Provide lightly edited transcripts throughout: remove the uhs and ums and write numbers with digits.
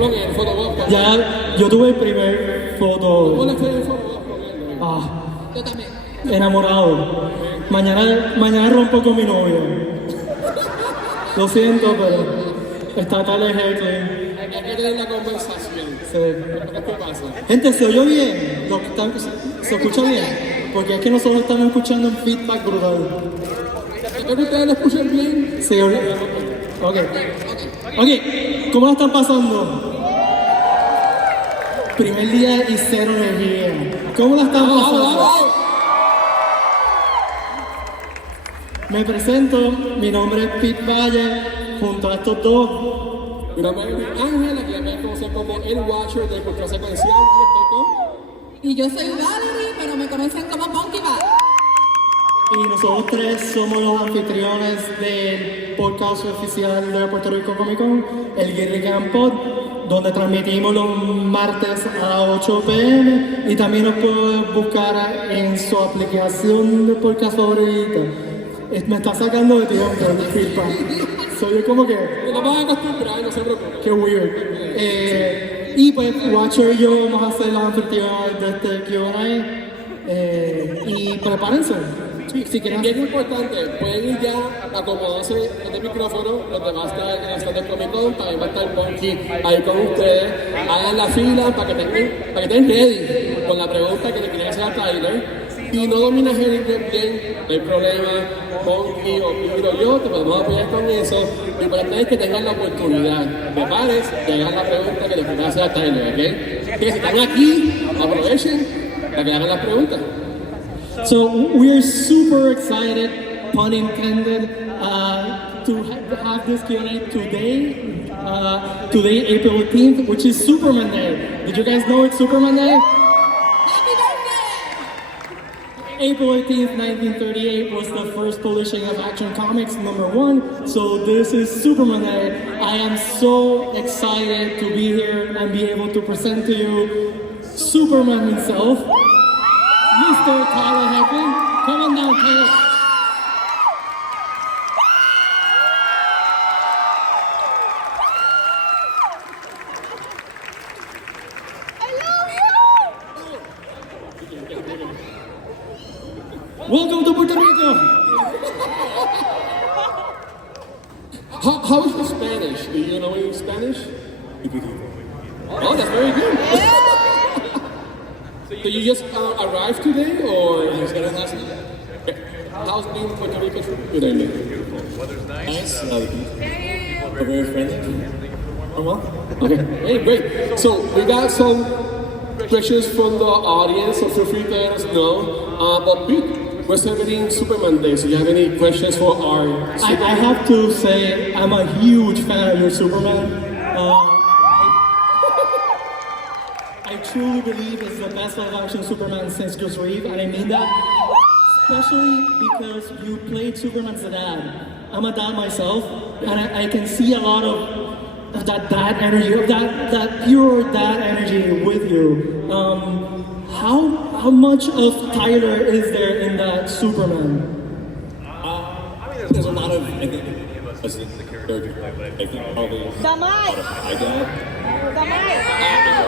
con él, fotógrafo. Ya, yo tuve el primer foto. ¿Cómo le fue el fotógrafo? Yo también. Enamorado. Mañana rompo con mi novia. Lo siento, pero está Tyler Hoechlin. Hay que tener una conversación. Sí. ¿Qué pasa? Gente, ¿se oyó bien? ¿Se escucha bien? Porque es que nosotros estamos escuchando un feedback brutal. ¿Creo que ustedes lo escuchan bien? Sí, ok. Ok, ¿cómo la están pasando? Primer día y cero energía. ¿Cómo la están pasando? Me presento, mi nombre es Pete Valle, junto a estos dos. Mi nombre es Ángel, aquí me conocen como el Watcher de Cultura Secuencial Y yo soy Valerie, pero me conocen como Monkey Ball. Y nosotros tres somos los anfitriones del podcast oficial de Puerto Rico Comic Con, el Geekrican Pod, donde transmitimos los martes a 8 p.m. y también nos pueden buscar en su aplicación de podcast favorita. Me está sacando de tiempo, disculpa. Soy como que... No vamos a acostumbrar, no se preocupen. Qué weird. Y pues Watcher y yo vamos a hacer las anfitriones de este Q&A. Y prepárense. Si quieren... Bien importante, pueden ir ya acomodarse en el micrófono, donde va a estar el stand de Comic Con, también va a estar Monkey ahí con ustedes. Hagan la fila para que estén ready con la pregunta que le quieren hacer a Tyler. Si no dominas el inglés bien, no hay problema, Monkey o Pete o yo te podemos apoyar con eso. Lo importante es que tengan la oportunidad de pares y hagan la pregunta que le quieran hacer a Tyler, ¿ok? Que si están aquí, aprovechen para que hagan las preguntas. So we are super excited, pun intended, to have this Q&A today. Today, April 18th, which is Superman Day. Did you guys know it's Superman Day? Happy birthday! April 18th, 1938 was the first publishing of Action Comics #1. So this is Superman Day. I am so excited to be here and be able to present to you Superman himself. Mr. Tyler Hoechlin, come on down, Tyler. I love you! Welcome to Puerto Rico. How is your Spanish? Do you know any Spanish? Oh, that's very good. So you just arrived today, or you just got in last night? How's being Puerto Rico today? Weather's nice. We're very friendly. Oh, well. Okay. Hey, great. So we got some questions from the audience, so feel free to let us know. But Pete, we're celebrating Superman Day, so do you have any questions for our Superman? I have to say, I'm a huge fan of your Superman. I truly believe it's the best live-action Superman since Chris Reeve, and I mean that especially because you played Superman's dad. I'm a dad myself, and I can see a lot of that dad energy, of that pure dad energy with you. How much of Tyler is there in that Superman? There's a lot of, I think, as the character, I think probably a lot of my dad.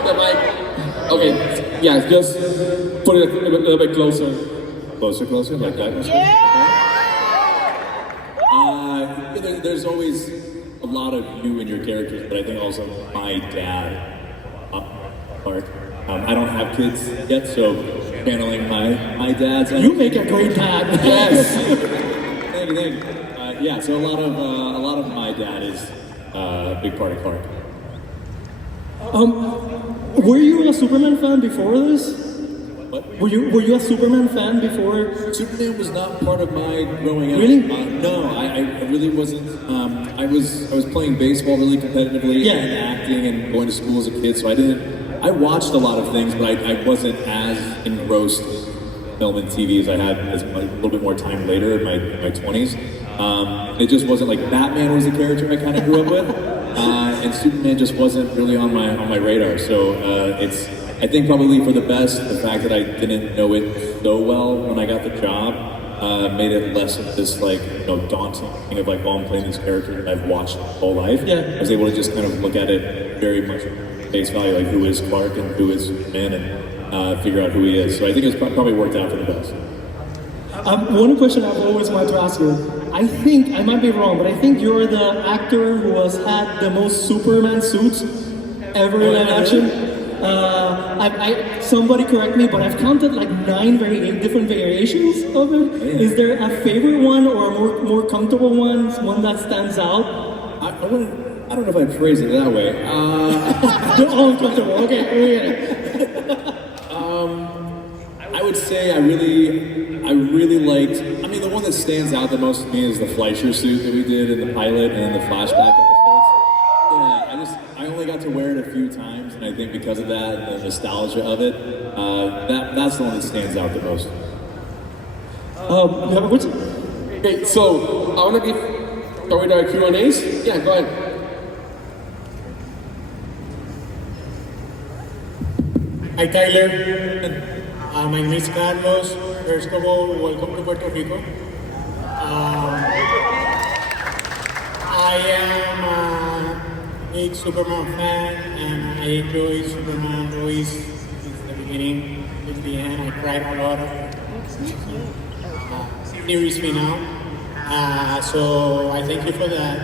The mic. Okay. Yeah, just put it a little bit closer. Closer, like that. There's always a lot of you in your characters, but I think also my dad part. I don't have kids yet, so channeling my dad's. You make a great dad. Yes. Thank you. Yeah, so a lot of my dad is a big part of Clark. Were you a Superman fan before this? What? Were you a Superman fan before? Superman was not part of my growing up. Really? No, I really wasn't. I was playing baseball really competitively and acting and going to school as a kid, so I watched a lot of things, but I wasn't as engrossed in film and TV as I had as a little bit more time later in my 20s. It just wasn't like Batman was the character I kind of grew up with, and Superman just wasn't really on my radar. So it's, I think, probably for the best, the fact that I didn't know it so well when I got the job. made it less of this like daunting thing of like, oh, I'm playing these characters that I've watched my whole life. Yeah. I was able to just kind of look at it very much face value, like who is Clark and who is Superman, and figure out who he is. So I think it's probably worked out for the best. One question I've always wanted to ask you. I think, I might be wrong, but I think you're the actor who has had the most Superman suits ever in live action. Somebody correct me, but I've counted like 9 different variations of it. Yeah. Is there a favorite one or a more comfortable one that stands out? I don't know if I'd phrase it that way. They're all uncomfortable. Okay, we get it. I would say I really liked. I mean, the one that stands out the most to me is the Fleischer suit that we did in the pilot and in the flashback episodes. Yeah, I only got to wear it a few times, and I think because of that, and the nostalgia of it, that's the one that stands out the most. You have a question? Okay, so I want to give. Are we doing Q&As? Yeah, go ahead. Hi Tyler, my name is Carlos. First of all, welcome to Puerto Rico. I am a big Superman fan and I enjoy Superman always since the beginning to the end. I cried a lot. Series finale. So I thank you for that.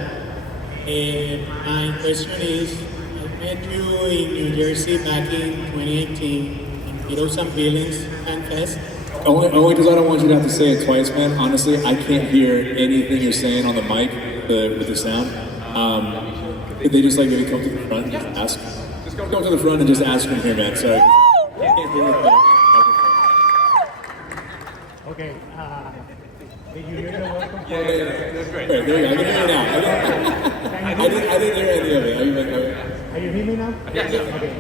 My question is, I met you in New Jersey back in 2018 in Heroes and Villains Fan Fest. Only because I don't want you to have to say it twice, man. Honestly, I can't hear anything you're saying on the mic with the sound. If they just like maybe come to the front and just ask. Just go to the front and just ask from here, man. Sorry. I can't hear it. Okay. Did you hear the welcome? Yeah. That's great. Right, there you go. I can hear it now. I didn't hear any of it. Are you hearing me now? Yes. Okay.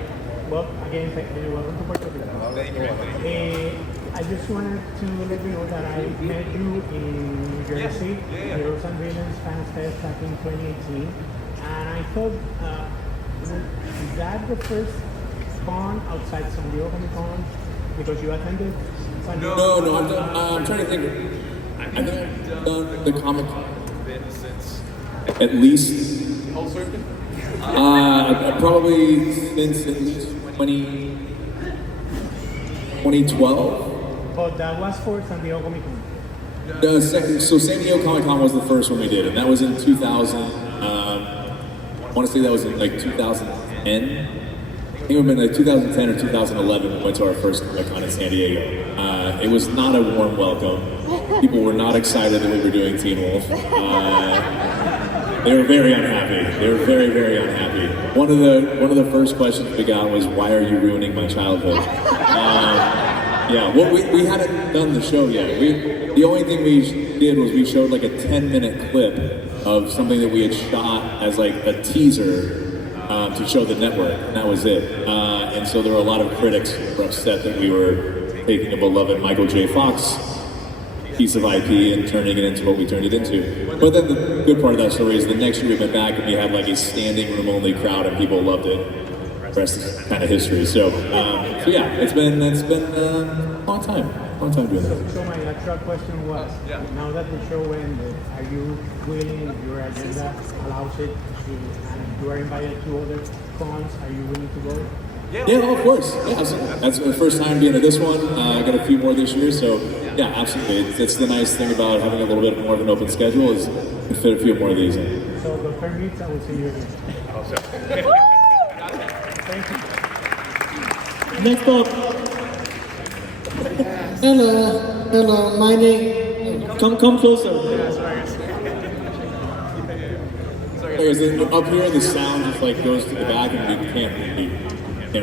Well, again, thank you. Welcome to Puerto Rico. I just wanted to let you know that I met you in New Jersey, Heroes and Villains Fan Fest back in 2018, and I thought, is that the first con outside San Diego Comic Con? Because you attended San Diego? No, I'm trying to think. I think I've done the Comic Con since at least probably since at least 2012. But that was for San Diego Comic Con. So San Diego Comic Con was the first one we did, and that was in 2000. I want to say that was in like 2010. I think it would have been like 2010 or 2011 we went to our first Comic Con in San Diego. It was not a warm welcome. People were not excited that we were doing Teen Wolf. They were very unhappy. They were very, very unhappy. One of the first questions we got was, "Why are you ruining my childhood?" Yeah, well, we hadn't done the show yet. The only thing we did was we showed like a 10-minute clip of something that we had shot as like a teaser to show the network, and that was it. And so there were a lot of critics who were upset that we were taking a beloved Michael J. Fox piece of IP and turning it into what we turned it into. But then the good part of that story is the next year we went back and we had like a standing room only crowd and people loved it. The rest is kind of history. So yeah, it's been a long time doing that. So my actual question was, now that the show ended, are you willing, if your agenda allows it, and you are invited to other cons, are you willing to go? Yeah, of course. Yeah, absolutely. That's the first time being at this one. I got a few more this year, so yeah, absolutely. It's the nice thing about having a little bit more of an open schedule is to fit a few more of these in. So the permits, I will see you again. Thank you. Next up. Hello, my name. Come closer. Sorry, up here the sound just like goes to the back and we can't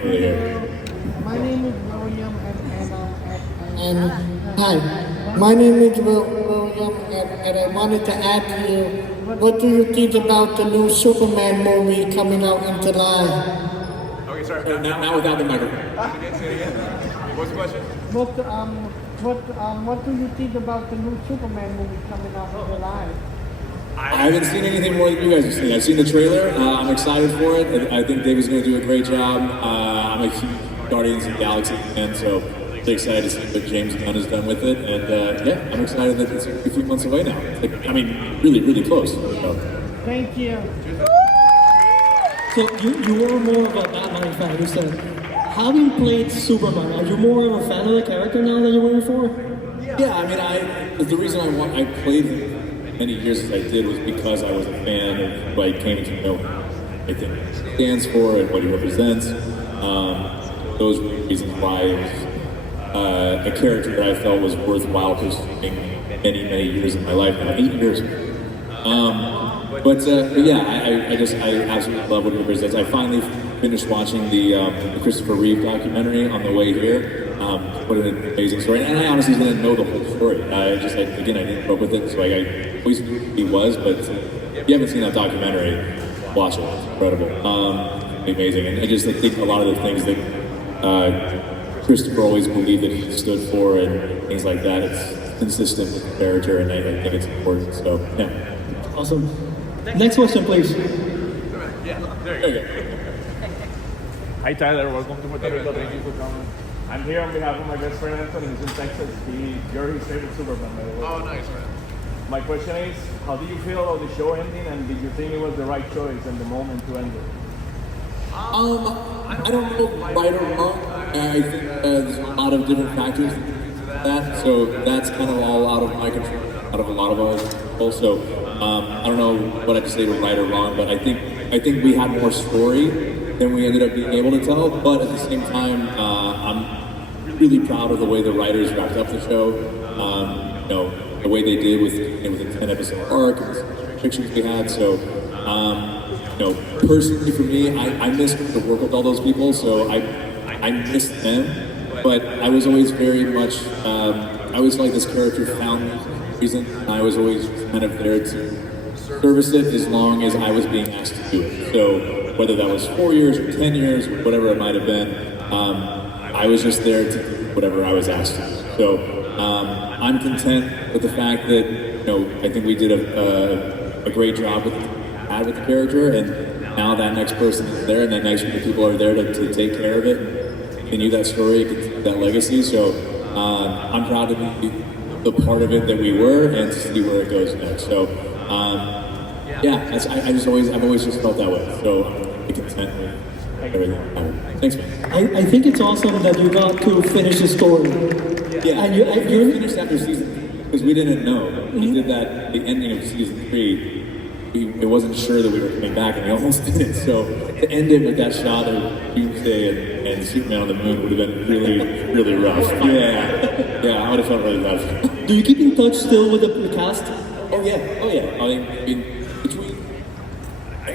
really hear. My name is William and hi. My name is William and I wanted to ask you, what do you think about the new Superman movie coming out in July? Okay, sorry. Now without the microphone. What's the question? What do you think about the new Superman movie coming out in July? I haven't seen anything more than you guys have seen. I've seen the trailer. I'm excited for it. I think David's going to do a great job. I'm a huge Guardians of the Galaxy fan, so really excited to see what James Gunn has done with it, and yeah, I'm excited that it's a few months away now. Like, I mean, really, really close. So. Thank you. So you are more of a Batman fan, you said. Having played Superman, are you more of a fan of the character now than you were before? Yeah, I mean, the reason I played him many years as I did was because I was a fan of what I came to know I think he stands for and what he represents. Those were the reasons why it was a character that I felt was worthwhile pursuing many years of my life, now 8 years. But yeah, I absolutely love what he represents. I finally finished watching the Christopher Reeve documentary on the way here. What an amazing story. And I honestly didn't know the whole story. I didn't grow up with it, so I always knew who he was, but if you haven't seen that documentary, watch it. It's incredible. Amazing. And I just think a lot of the things that Christopher always believed that he stood for and things like that, it's consistent with the character, and I think it's important. So, yeah. Awesome. Next question, please. Hi Tyler, welcome to Puerto Rico. Thank you for coming. I'm here on behalf of my best friend Anthony, who's in Texas. You're his favorite Superman, by the way. Oh, nice, man. My question is, how do you feel about the show ending, and did you think it was the right choice and the moment to end it? I don't know right or wrong. I think there's a lot of different factors to that, so that's kind of all out of my control, out of a lot of ours. Also, I don't know what I can say was right or wrong, but I think we had more story than we ended up being able to tell. But at the same time, I'm really proud of the way the writers wrapped up the show. You know, the way they did with a 10-episode arc and the restrictions we had. So, you know, personally for me, I missed the work with all those people, so I missed them. But I was always very much, I was like this character found me reason. I was always kind of there to service it as long as I was being asked to do it. So whether that was 4 years or 10 years or whatever it might have been, I was just there to do whatever I was asked to do. So I'm content with the fact that, you know, I think we did a great job with the character, and now that next person is there, and that next group of people are there to take care of it and continue that story, continue that legacy. So I'm proud to be the part of it that we were, and to see where it goes next. So yeah, I've always just felt that way. So I'm content with everything. Thanks, man. I think it's awesome that you got to finish the story. Yeah, and you finished after season, because we didn't know. We did that, the ending of season 3. It wasn't sure that we were coming back, and we almost did it. So to end it with that shot of Doomsday and Superman on the moon would have been really rough. Yeah, I would have felt really rough. Do you keep in touch still with the cast? Oh yeah. I mean,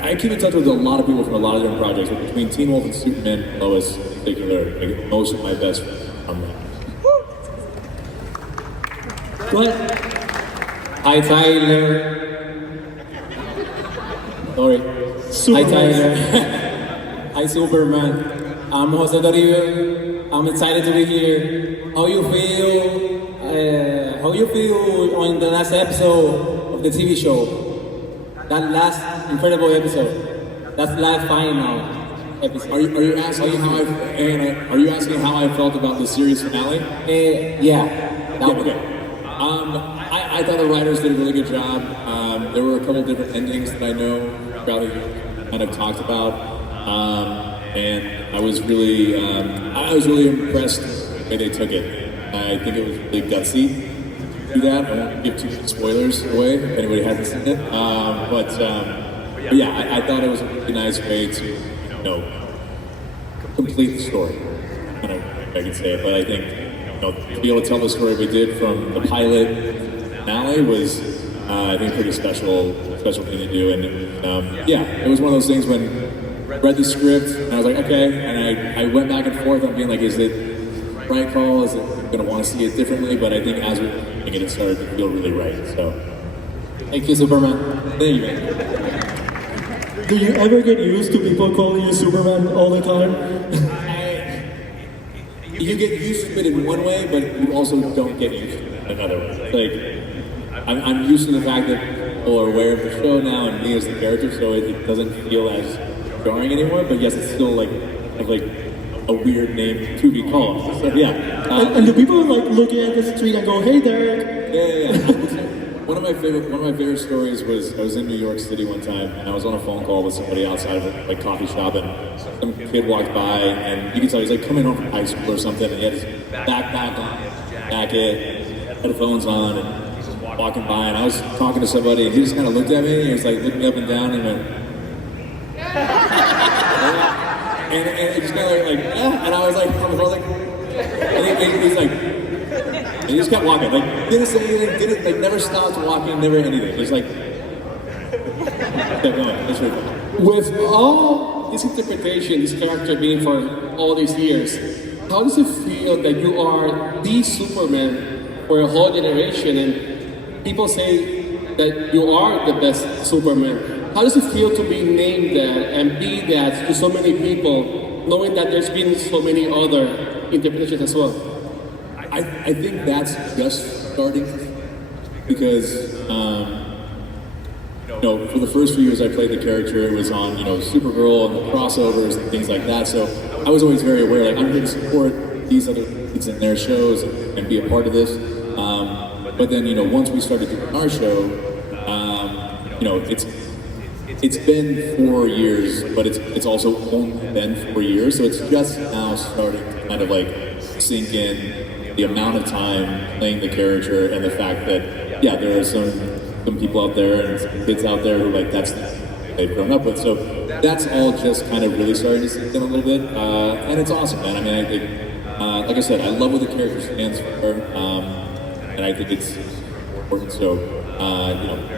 I keep in touch with a lot of people from a lot of different projects, but between Teen Wolf and Superman and Lois in particular, I get most of my best friends from that. Go ahead. Hi Tyler. Sorry. Superman. Hi Tyler. Hi Superman. I'm Jose Toribio. I'm excited to be here. How you feel? How you feel on the last episode of the TV show? That last incredible episode. That's the last final episode. Are you asking are you asking how I felt about the series finale? Yeah. Okay. I thought the writers did a really good job. There were a couple different endings that I know probably kind of talked about, and I was really impressed with the way they took it. I think it was really gutsy to do that. I won't give too many spoilers away if anybody hasn't seen it, but yeah, I thought it was a really nice way to, you know, complete the story. I don't know if I can say it, but I think, you know, to be able to tell the story we did from the pilot finale was, I think, a pretty special thing to do. And yeah, it was one of those things when I read the script and I was like, okay, and I went back and forth on being like, is it the right call? Is it going to want to see it differently? But I think as we get it started, it feel really right. So thank you, Superman. Thank you, man. Do you ever get used to people calling you Superman all the time? You get used to it in one way, but you also don't get used to it in another way. Like, I'm used to the fact that people are aware of the show now and me as the character, so it doesn't feel as jarring anymore. But yes, it's still like a weird name to be called. So yeah. And the people like looking at the street and go, "Hey, Derek." Yeah. One of my favorite stories was I was in New York City one time and I was on a phone call with somebody outside of a coffee shop and some kid walked by and you could tell he was like coming home from high school or something and he had his backpack on, jacket, headphones on and he's just walking by and I was talking to somebody and he just kind of looked at me and he was like looking up and down and went and it just kind of like and I was like and he's like and he just kept walking, like didn't say anything, like never stopped walking, never anything. Just like kept going. It's really cool. With all this interpretation, this character being for all these years, how does it feel that you are the Superman for a whole generation and people say that you are the best Superman? How does it feel to be named that and be that to so many people, knowing that there's been so many other interpretations as well? I think that's just starting because, for the first few years I played the character, it was on, Supergirl and the crossovers and things like that. So I was always very aware, like I'm going to support these other kids in their shows and be a part of this. But then, once we started doing our show, it's been 4 years, but it's also only been 4 years. So it's just now starting to kind of like sink in the amount of time playing the character and the fact that, yeah, there are some people out there and some kids out there who like that's they've grown up with. So that's all just kind of really starting to sink in a little bit, and it's awesome, man. I mean, I think, like I said, I love what the character stands for, and I think it's important. So,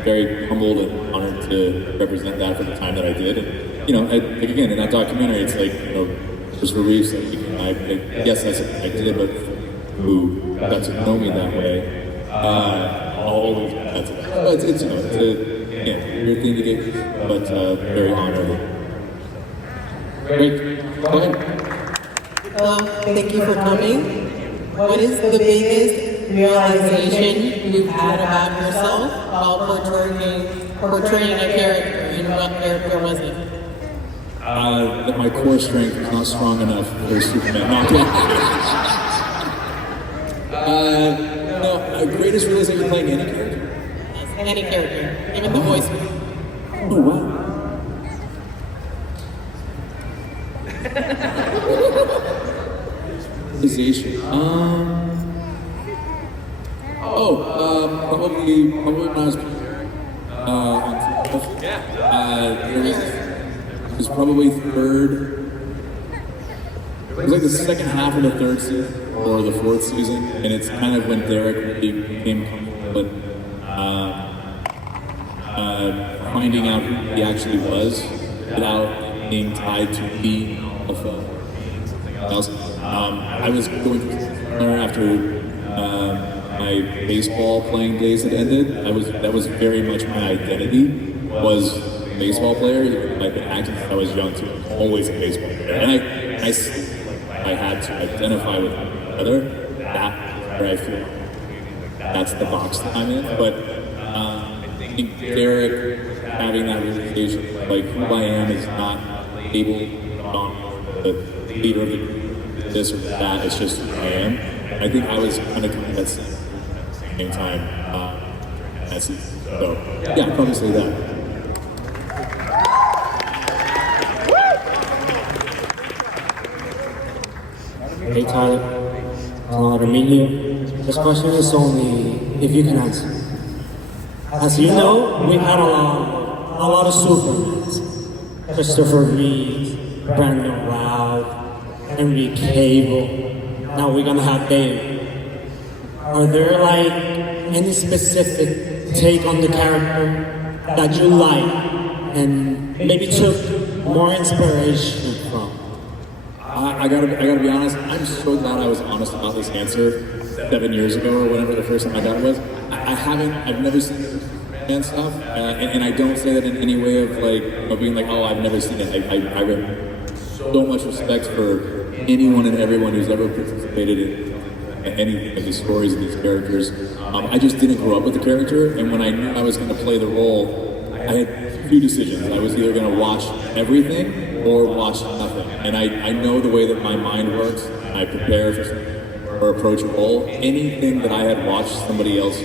very humbled and honored to represent that for the time that I did. And, like again, in that documentary, it's like, Christopher Reeves, yes, that's what I did, but who got to know me that way, always got to know. It's a weird thing to get, but very honored. Great. Go ahead. Hello, thank you for coming. What is the biggest realization you've had about yourself while portraying a character, and what character was it? That my core strength is not strong enough for Superman. No, greatest realization playing any character? Any character, even the voice. Oh, wow. Realization. Probably when I was it was probably third. It was like the second half of the third season or the fourth season, and it's kind of when Derek became comfortable with finding out who he actually was without being tied to being alpha. I was going through after my baseball playing days had ended. That was very much my identity, was a baseball player. I've been acting since I was young, so I was always a baseball player. And I had to identify with my brother. That's where I feel that's the box that I'm in. But I think Derek having that realization, like who I am, is not able to be the leader of the group, this or that. It's just who I am. I think I was kind of coming at the same time. So yeah, I'd probably say that. Hey Tyler, it's an honor to meet you. This question is only if you can answer. As you know, we've had a lot of Supermans. Christopher Reeve, Brandon Routh, Henry Cable. Now we're gonna have Dave. Are there like any specific take on the character that you like and maybe took more inspiration from? I gotta be honest, I'm so glad I was honest about this answer 7 years ago or whenever the first time I got it was. I've never seen Superman stuff, and I don't say that in any way of like, being like, oh, I've never seen it. I have so much respect for anyone and everyone who's ever participated in any of these stories and these characters. I just didn't grow up with the character, and when I knew I was going to play the role, I had two decisions. I was either going to watch everything or watch nothing. And I know the way that my mind works. I prepare or approach a role. Anything that I had watched somebody else,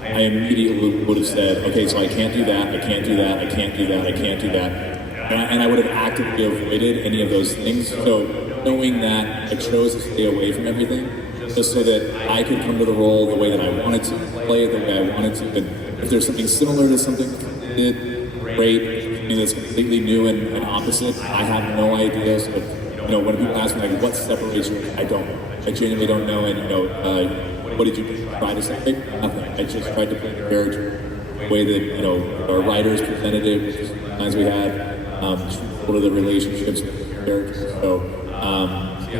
I immediately would have said, okay, so I can't do that, I can't do that, I can't do that, I can't do that. And I would have actively avoided any of those things. So knowing that, I chose to stay away from everything just so that I could come to the role the way that I wanted to, play it the way I wanted to. And if there's something similar to something I did, great. Something that's completely new and opposite, I have no idea. So, you know, when people ask me, like, what separates you? I don't know. I genuinely don't know. And, you know, what did you try to say? Nothing. I just tried to play the character the way that, you know, our writers presented it, which is sometimes we had, what are the relationships with the characters. So,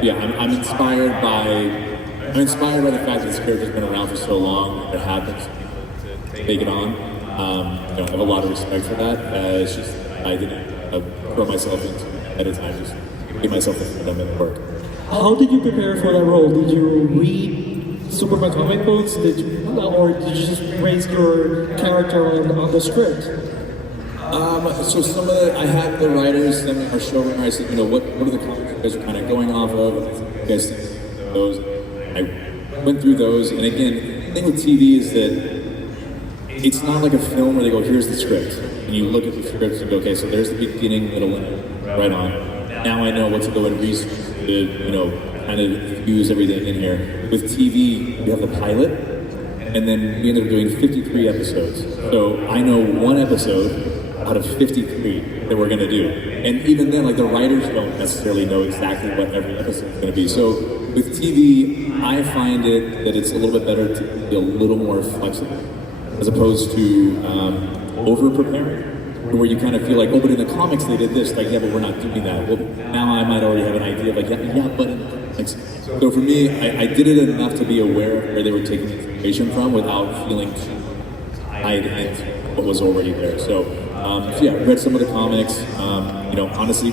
yeah, I'm inspired by the fact that this character's been around for so long. It happens to take it on. You know, I have a lot of respect for that. It's just I didn't throw myself into it at a time, just give myself the time and work. How did you prepare for that role? Did you read Superman comic books? Or did you just base your character on the script? So some of I had the writers send me our showrunner. I said, you know, what are the comics you guys are kind of going off of? You guys think those? I went through those, and again, the thing with TV is that it's not like a film where they go, here's the script, and you look at the script and go, okay, so there's the beginning, middle, and right on. Now I know what to go and research to, you know, kind of use everything in here. With TV, you have the pilot, and then we ended up doing 53 episodes. So I know one episode out of 53 that we're gonna do. And even then, like, the writers don't necessarily know exactly what every episode is gonna be. So with TV, I find it that it's a little bit better to be a little more flexible, as opposed to over-preparing, where you kind of feel like, oh, but in the comics they did this, like, yeah, but we're not doing that. Well, now I might already have an idea of, like, yeah, but in the comics. So for me, I did it enough to be aware of where they were taking inspiration from without feeling too tied into what was already there. So yeah, read some of the comics, you know, honestly,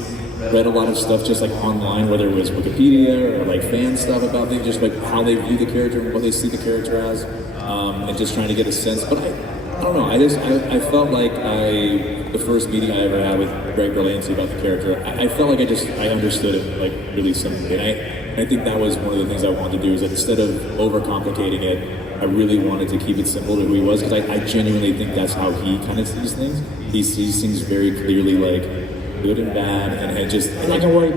read a lot of stuff just like online, whether it was Wikipedia or like fan stuff about things, just like how they view the character and what they see the character as, and just trying to get a sense. But I don't know, I felt like the first meeting I ever had with Greg Berlanti about the character, I felt like I understood it like really simply. And I think that was one of the things I wanted to do, is that instead of overcomplicating it, I really wanted to keep it simple to who he was, because I genuinely think that's how he kind of sees things. He sees things very clearly, like good and bad, and just Black and white.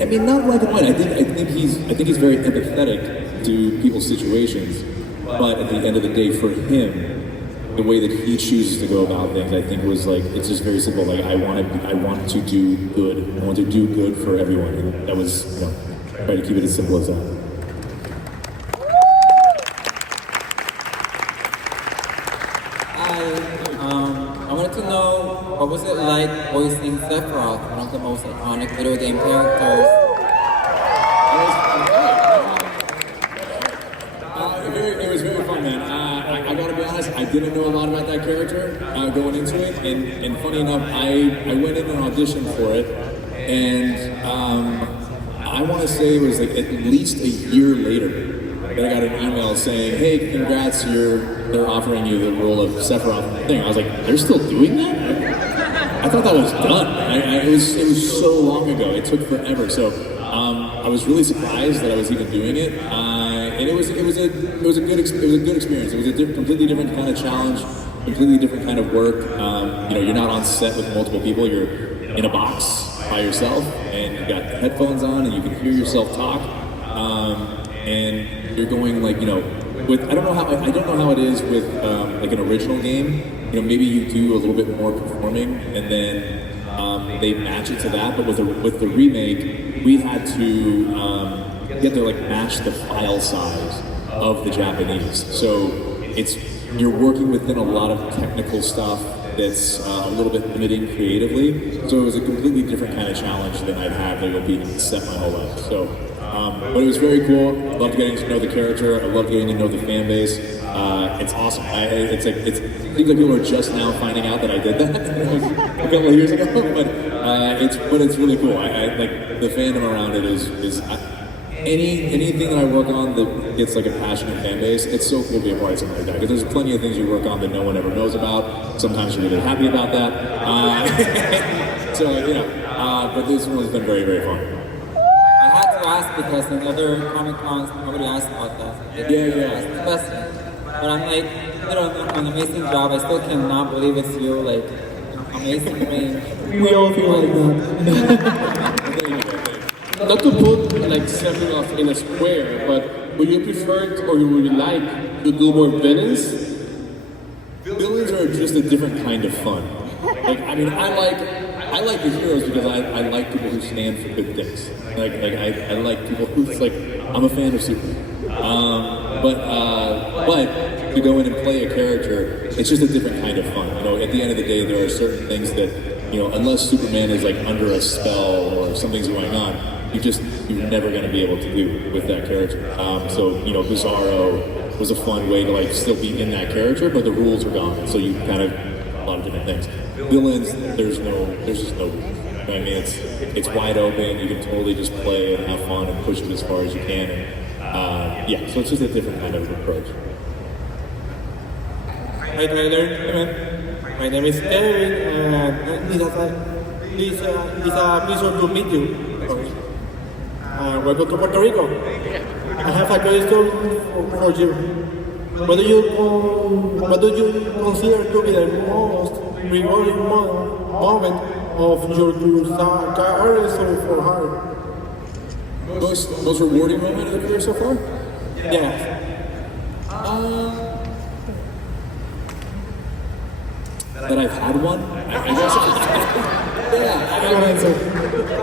I mean, not black and white. I think he's very empathetic to people's situations, but at the end of the day, for him, the way that he chooses to go about things, I think was like, it's just very simple. Like, I want to do good. I want to do good for everyone. And that was, you know, try to keep it as simple as that. I wanted to know, what was it like voicing Sephiroth, one of the most iconic video game characters? It was very fun, man. I gotta be honest, I didn't know a lot about that character going into it, and funny enough, I went in and auditioned for it, and I want to say it was like at least a year later that I got an email saying, hey, congrats, they're offering you the role of Sephiroth thing. I was like, they're still doing that? I thought that was done. It was so long ago. It took forever. So I was really surprised that I was even doing it. And it was a good experience. It was a completely different kind of challenge, completely different kind of work. You know, you're not on set with multiple people. You're in a box by yourself, and you got headphones on, and you can hear yourself talk. And you're going, like, you know, with I don't know how it is with like an original game. You know, maybe you do a little bit more performing, and then they match it to that. But with the remake, we had to like match the file size of the Japanese. So you're working within a lot of technical stuff that's a little bit limiting creatively. So it was a completely different kind of challenge than I'd had like being set my whole life. So, but it was very cool. I loved getting to know the character. I loved getting to know the fan base. It's awesome. It seems like people are just now finding out that I did that a couple of years ago. But it's really cool. I like the fandom around it is anything that I work on that gets like a passionate fan base, it's so cool to be a part of something like that. Because there's plenty of things you work on that no one ever knows about. Sometimes you're really happy about that. So but this one's been very, very fun. I had to ask because in other Comic Cons, nobody asked about that. Yeah. But I'm like, an amazing job. I still cannot believe it's you. Like, amazing range. We all feel like that. Not to put like Sephiroth in a square, but would you prefer or would you like to do more villains? Villains are just a different kind of fun. Like, I mean, I like the heroes because I like people who stand for good things. Like I like people who, it's like, I'm a fan of Superman. But to go in and play a character, it's just a different kind of fun. At the end of the day, there are certain things that, unless Superman is like under a spell or something's going on, you're never going to be able to do with that character. So Bizarro was a fun way to like still be in that character, but the rules are gone, and so you kind of a lot of different things. Villains, there's just no rules. I mean, it's wide open. You can totally just play and have fun and push it as far as you can. And so it's just a different kind of approach. Hi Tyler, my name is Eric. It's a pleasure to meet you. Welcome to Puerto Rico. I have a question for you. What do you consider to be the most rewarding moment of your career so far? Most rewarding moment of the career so far? Yeah. That I've had one? I guess.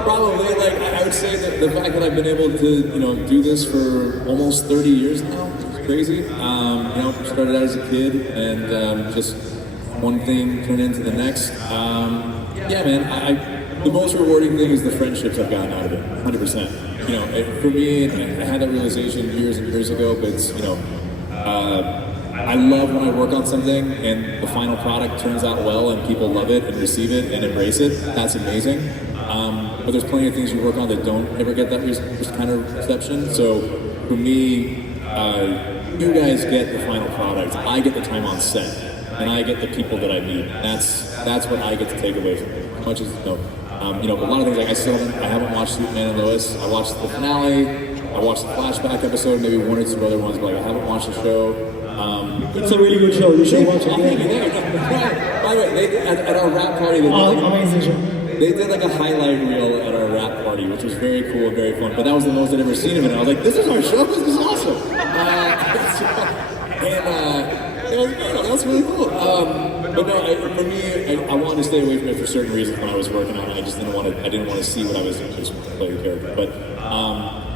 Probably, like, I would say that the fact that I've been able to, do this for almost 30 years now is crazy. Started out as a kid and just one thing turned into the next. The most rewarding thing is the friendships I've gotten out of it, 100%. For me, I had that realization years and years ago, but it's, I love when I work on something and the final product turns out well and people love it and receive it and embrace it. That's amazing. But there's plenty of things you work on that don't ever get that kind of reception. So for me, you guys get the final product. I get the time on set, and I get the people that I meet. That's what I get to take away from it. As much as a lot of things like I haven't watched Superman and Lois. I watched the finale. I watched the flashback episode, maybe one or two other ones, but I haven't watched the show. It's a really good show. You should watch it. By the way, at our rap party, amazing show. They did like a highlight reel at our rap party, which was very cool and very fun. But that was the most I'd ever seen of it. And I was like, "This is our show. This is awesome!" That's really cool. But no, for me, I wanted to stay away from it for certain reasons when I was working on it. I just didn't want to see what I was doing just to play the character. But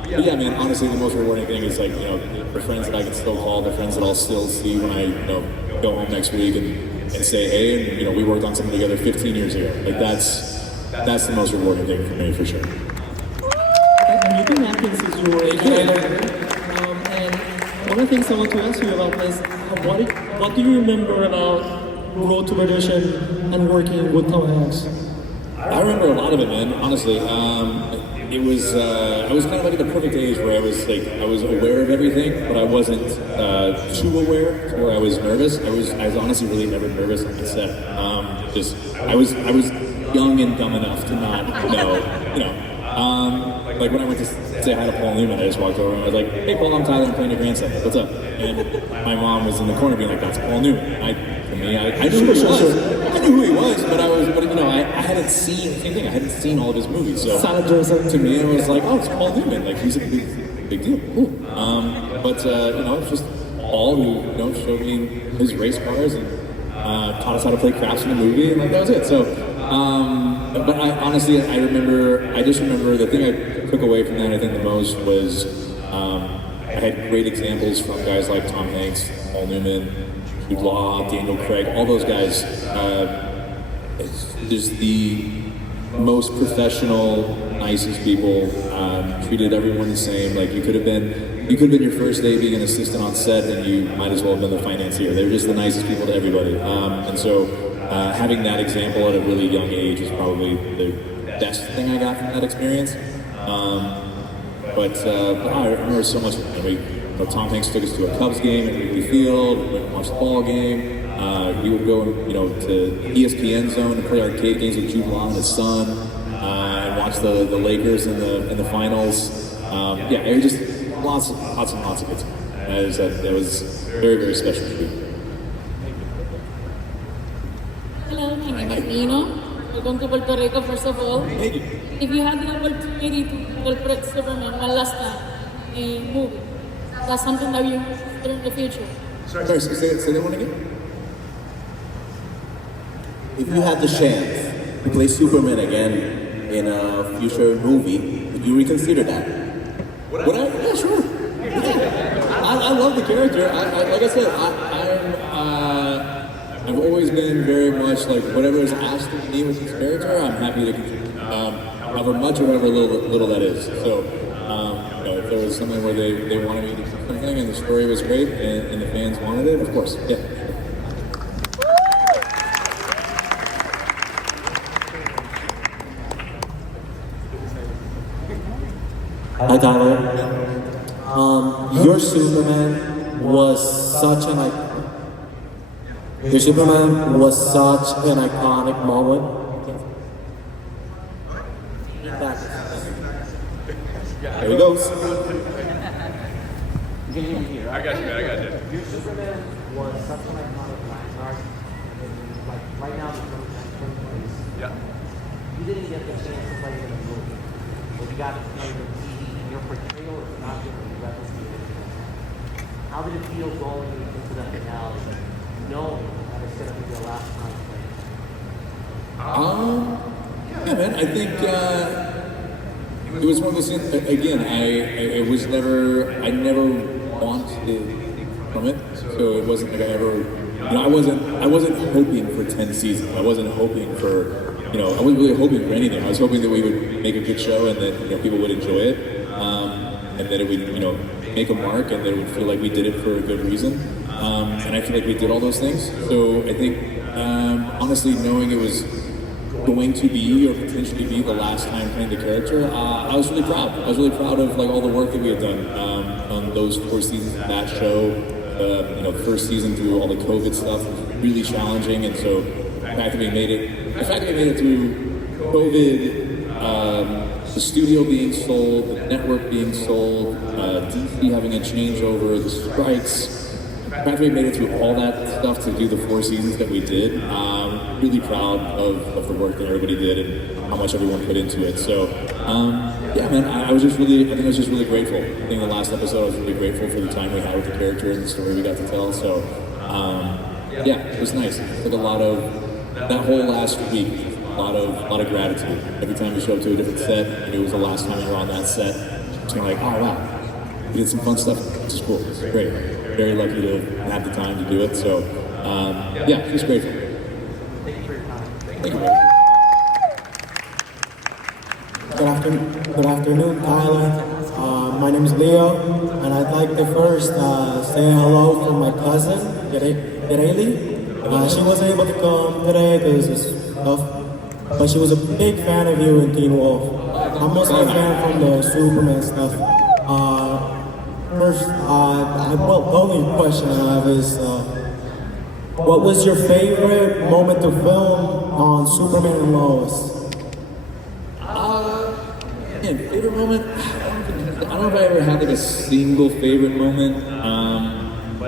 yeah, man, honestly, the most rewarding thing is like, the friends that I can still call, the friends that I'll still see when I, go home next week and say, hey, and we worked on something together 15 years ago. Like that's the most rewarding thing for me, for sure. And you've been acting since you were a kid. And one of the things I want to ask you about is, what do you remember about Road to Perdition and working with Tom Hanks? I remember a lot of it, man, honestly. I was kind of like at the perfect age where I was aware of everything, but I wasn't too aware to where I was nervous. I was honestly really never nervous on the set. I was young and dumb enough to not know, like when I went to say hi to Paul Newman, I just walked over and I was like, hey Paul, I'm Tyler, I'm playing your grandson, what's up? And my mom was in the corner being like, that's Paul Newman. I knew who he was. I knew who he was, but I hadn't seen anything. I hadn't seen all of his movies. So to me, it was like, oh, it's Paul Newman. Like he's a big deal. Cool. It's just Paul who showed me his race cars and taught us how to play craps in the movie, and like that was it. So, but I just remember the thing I took away from that. I think the most was I had great examples from guys like Tom Hanks, Paul Newman, Jude Law, Daniel Craig, all those guys. Just the most professional, nicest people. Treated everyone the same. Like you could have been your first day being an assistant on set, and you might as well have been the financier. They were just the nicest people to everybody. And so having that example at a really young age is probably the best thing I got from that experience. I remember so much. Tom Hanks took us to a Cubs game at Wrigley Field. We went and watched the ball game. He would go, to ESPN Zone and play arcade games with Jude Law and his son, and watch the Lakers in the finals. It was just lots of good times. That was very, very special to me. Hello, my name is Nino. Welcome to Puerto Rico, first of all. Thank you. If you had the opportunity to interpret Superman one last time in a movie, that's something that you consider in the future. Sorry, say that one again? If you had the chance to play Superman again in a future movie, would you reconsider that? Would I? Yeah, sure. Yeah. I love the character. Like I said, I've always been very much like whatever is asked of me with this character, I'm happy to contribute. However much or however little that is. So, if there was something where they wanted me to do something and the story was great and the fans wanted it, of course, yeah. Hi, Tyler. Your Superman was such an iconic moment. There he goes. I got you. Your Superman was such an iconic landmark, and like right now, the place. Yeah. You didn't get the chance to play it in a movie, but you got to play it in TV, and your portrayal is not going to be replicated. How did it feel going into the finale, knowing that it's going to be your last time playing? Yeah, man. I think it was one of those things. Again, I never wanted from it, so it wasn't like I ever. I wasn't hoping for 10 seasons. I wasn't hoping for. I wasn't really hoping for anything. I was hoping that we would make a good show and that people would enjoy it, and that it would make a mark and that it would feel like we did it for a good reason. And I feel like we did all those things. So I think, honestly, knowing it was going to be or potentially be the last time playing the character, I was really proud. I was really proud of all the work that we had done on those 4 seasons of that show. The first season through all the COVID stuff was really challenging, and so the fact that we made it through COVID, the studio being sold, the network being sold, DC having a changeover, the strikes. The fact that we made it through all that stuff to do the 4 seasons that we did, really proud of the work that everybody did and how much everyone put into it. So, yeah, man, I was just really grateful. I think the last episode I was really grateful for the time we had with the character and the story we got to tell. So, yeah, it was nice. It took a lot of, that whole last week, a lot of gratitude. Every time you show up to a different set, and it was the last time you were on that set, it's kind of like, oh wow, we did some fun stuff, which is cool. It's great. Very lucky to have the time to do it. So, yeah, just grateful. Thank you for your time. Thank you. Good afternoon, Tyler. My name is Leo, and I'd like to first say hello from my cousin, Yereli. She wasn't able to come today because of stuff, but she was a big fan of you in Teen Wolf. I'm mostly a fan from the Superman stuff. First, the only question I have is, what was your favorite moment to film on Superman and Lois? Favorite moment? I don't know if I ever had like a single favorite moment,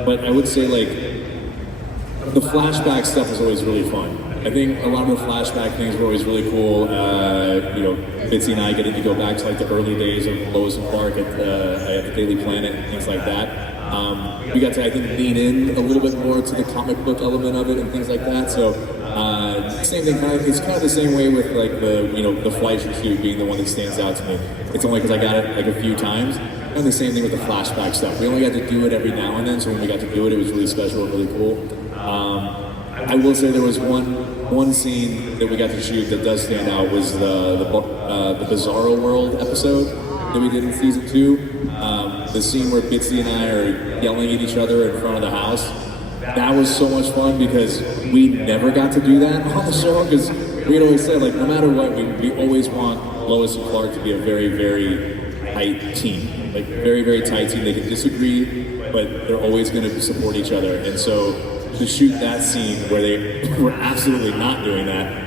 but I would say like the flashback stuff was always really fun. I think a lot of the flashback things were always really cool. Bitsy and I getting to go back to like the early days of Lois and Clark at the Daily Planet and things like that. We got to, I think, lean in a little bit more to the comic book element of it and things like that. So same thing. It's kind of the same way with like the Fleischer suit being the one that stands out to me. It's only because I got it like a few times. And the same thing with the flashback stuff. We only got to do it every now and then, so when we got to do it, it was really special and really cool. I will say there was one scene that we got to shoot that does stand out was the Bizarro World episode that we did in season 2. The scene where Bitsy and I are yelling at each other in front of the house. That was so much fun because we never got to do that on the show because we had always said like no matter what we always want Lois and Clark to be a very, very tight team, like very, very tight team. They can disagree, but they're always going to support each other. And so to shoot that scene where they were absolutely not doing that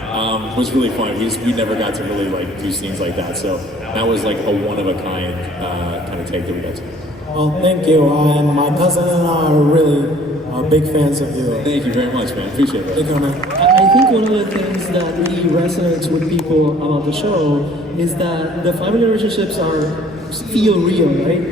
was really fun. We never got to really like do scenes like that. So that was like a one-of-a-kind kind of take that we got to. Well, thank you. And my cousin and I are really big fans of you. Thank you very much, man. Appreciate it. Thank you, man. I think one of the things that really resonates with people about the show is that the family relationships feel real, right?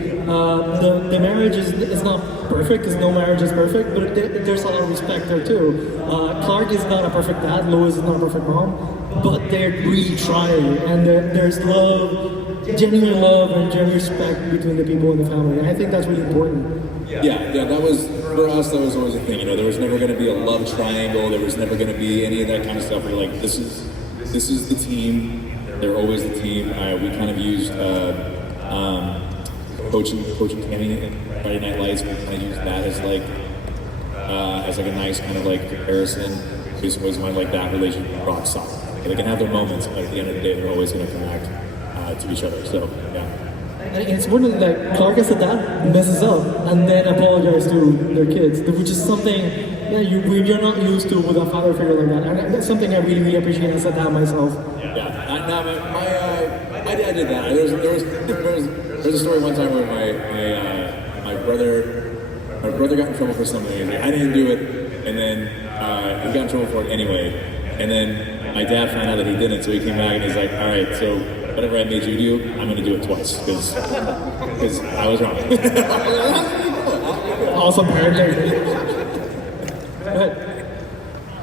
The marriage is not perfect, because no marriage is perfect, but there's a lot of respect there too. Clark is not a perfect dad, Lois is not a perfect mom, but they're really trying, and there's love, genuine love and genuine respect between the people in the family, and I think that's really important. Yeah, that was, for us, that was always a thing, there was never going to be a love triangle, there was never going to be any of that kind of stuff. We're like, this is the team, they're always the team. We kind of used coaching Tammy in Friday Night Lights. We kind of used that as like a nice kind of like comparison. It's always kind of like that relationship rock solid. They can have their moments, but at the end of the day, they're always going to connect to each other. So yeah. And it's important that Clark as a dad messes up and then apologizes to their kids, which is something you're not used to with a father figure like that. And that's something I really, really appreciate as a dad myself. Yeah, my dad did that. There was a story one time where my brother got in trouble for something. He was like, I didn't do it, and then he got in trouble for it anyway. And then my dad found out that he didn't, so he came back and he's like, all right, so whatever I made you do, I'm gonna do it twice because I was wrong. Awesome parenting. Go ahead.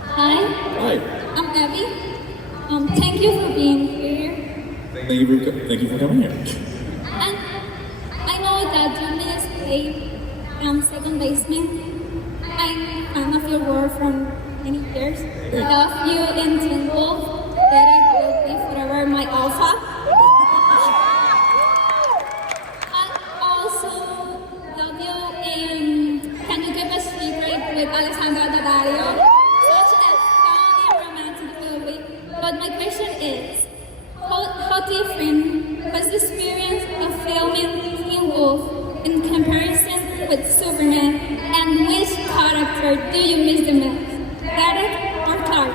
Hi. I'm Abby. Thank you for being here. Thank you for coming here. And I know that you missed play second baseman. I'm fan of your work from many years. I love you in Teen Wolf. Derek will be forever my alpha. I also love you in Can You Keep a Secret with Alessandra Daddario. Such a funny romantic movie. But my question is, how different was the experience of filming Teen Wolf in comparison with Superman, and which character do you miss the most, Derek or Clark?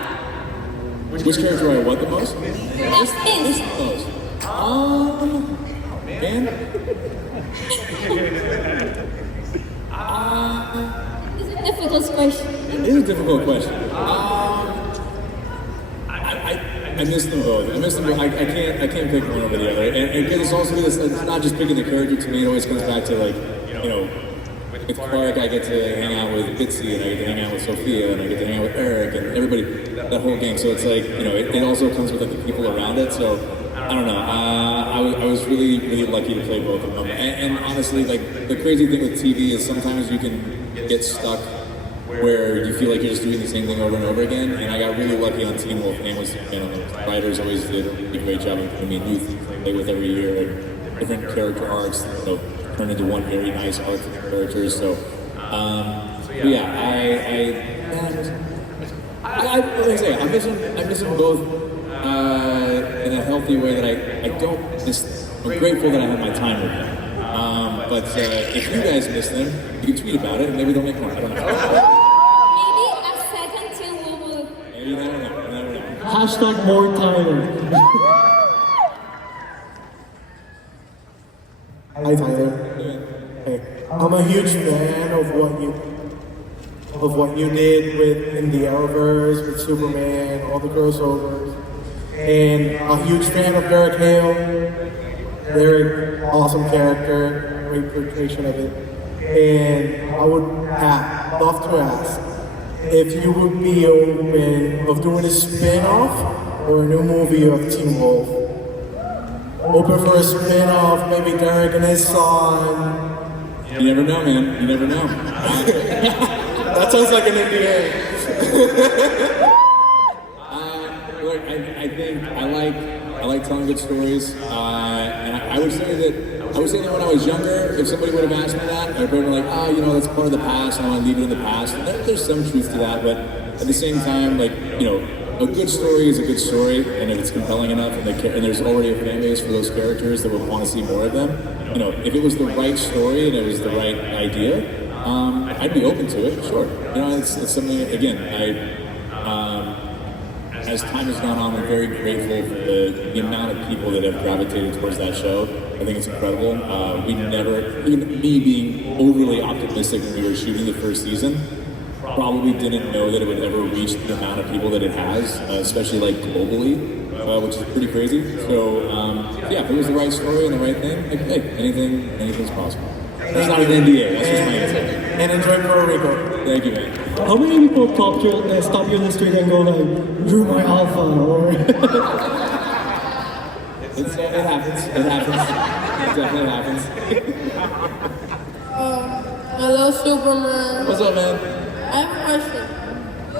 Which character I want the most? Yes, man. It's a difficult question. It is a difficult question. I miss them both. I can't pick one over the other. And it's also this. It's not just picking the character. To me, it always comes back to like, with Clark, I get to hang out with Bitsy, and I get to hang out with Sophia, and I get to hang out with Eric, and everybody, that whole gang. So it's like, it also comes with like the people around it. So I don't know. I was really, really lucky to play both of them. And honestly, like the crazy thing with TV is sometimes you can get stuck where you feel like you're just doing the same thing over and over again. And I got really lucky on Teen Wolf and with the writers always did a great job of giving me new things to play with every year, like different character arcs, turned into one very nice arc for the characters. So, yeah, I miss them both in a healthy way that I don't miss. I'm grateful that I have my time with them. But if you guys miss them, you can tweet about it and maybe they'll make more. I don't know. You never know. Hashtag more Tyler. Hi Tyler. Hey, I'm a huge fan of what you did in the Arrowverse, with Superman, all the crossovers, and a huge fan of Derek Hale. Very awesome character, great portrayal of it, and I would love to ask if you would be open of doing a spin-off or a new movie of Teen Wolf. Open for a spin-off, maybe Derek and his son. You never know, man. You never know. That sounds like an NDA. Look, I think I like telling good stories, and I would say that when I was younger, if somebody would have asked me that, I'd be like, that's part of the past, and I want to leave it in the past. And there's some truth to that, but at the same time, like, a good story is a good story, and if it's compelling enough, and there's already a fan base for those characters that would want to see more of them, you know, if it was the right story and it was the right idea, I'd be open to it, sure. You know, it's something, again, as time has gone on, I'm very grateful for the amount of people that have gravitated towards that show. I think it's incredible. We never, even me being overly optimistic when we were shooting the first season, probably didn't know that it would ever reach the amount of people that it has, especially like globally, which is pretty crazy. So yeah, if it was the right story and the right thing, like, hey, anything's possible. It's not an NDA, that's just my answer. And enjoy Puerto Rico. Thank you, man. How many people stop you in the street and go like, "You're my alpha," or? It happens. It definitely happens. Hello, Superman. What's up, man? I have a question.